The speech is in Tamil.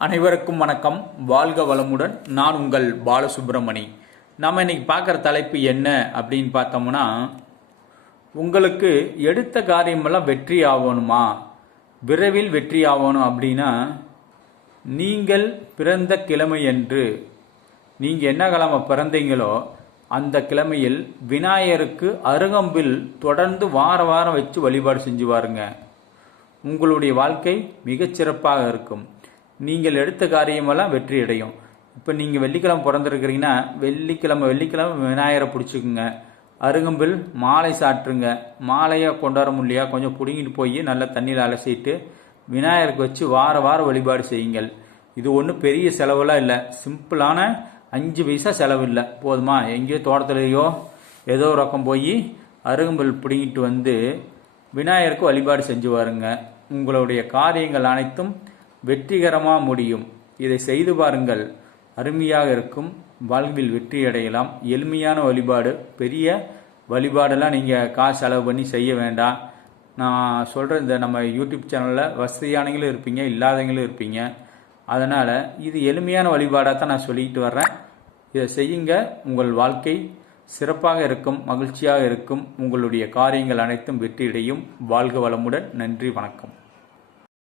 அனைவருக்கும் வணக்கம். வாழ்க வளமுடன். நான் உங்கள் பாலசுப்ரமணி. நம்ம இன்னைக்கு பார்க்குற தலைப்பு என்ன அப்படின்னு பார்த்தோம்னா, உங்களுக்கு எடுத்த காரியமெல்லாம் வெற்றி ஆகணுமா, விரைவில் வெற்றி ஆகணும் அப்படின்னா, நீங்கள் பிறந்த கிழமையன்று, நீங்கள் என்ன கிழமை பிறந்தீங்களோ அந்த கிழமையில் விநாயகருக்கு அருகம்பில் தொடர்ந்து வாரம் வச்சு வழிபாடு செஞ்சு வாருங்க. உங்களுடைய வாழ்க்கை மிகச்சிறப்பாக இருக்கும். நீங்கள் எடுத்த காரியமெல்லாம் வெற்றி அடையும். இப்போ நீங்கள் வெள்ளிக்கிழமை பிறந்திருக்கிறீங்கன்னா வெள்ளிக்கிழமை விநாயகரை பிடிச்சிக்குங்க. அருகம்பில் மாலை சாற்றுங்க. மாலையை கொண்டாட முடியலையா கொஞ்சம் பிடுங்கிட்டு போய் நல்லா தண்ணியில் அலசிட்டு விநாயகருக்கு வச்சு வாரம் வழிபாடு செய்யுங்கள். இது ஒன்றும் பெரிய செலவெல்லாம் இல்லை. சிம்பிளான 5 பைசா செலவு இல்லை, போதுமா? எங்கேயோ தோட்டத்துலையோ ஏதோ ரக்கம் போய் அருகம்பில் பிடுங்கிட்டு வந்து விநாயகருக்கு வழிபாடு செஞ்சு வாருங்க. உங்களுடைய காரியங்கள் அனைத்தும் வெற்றிகரமாக முடியும். இதை செய்து பாருங்கள், அருமையாக இருக்கும். வாழ்வில் வெற்றி அடையலாம். எளிமையான வழிபாடு, பெரிய வழிபாடெல்லாம் நீங்கள் காசு செலவு பண்ணி செய்ய வேண்டாம். நான் சொல்கிற இந்த நம்ம யூடியூப் சேனலில் வசதியானவங்களும் இருப்பீங்க, இல்லாதவங்களும் இருப்பீங்க. அதனால் இது எளிமையான வழிபாடாக தான் நான் சொல்லிக்கிட்டு வர்றேன். இதை செய்யுங்க. உங்கள் வாழ்க்கை சிறப்பாக இருக்கும், மகிழ்ச்சியாக இருக்கும். உங்களுடைய காரியங்கள் அனைத்தும் வெற்றியடையும். வாழ்க வளமுடன். நன்றி, வணக்கம்.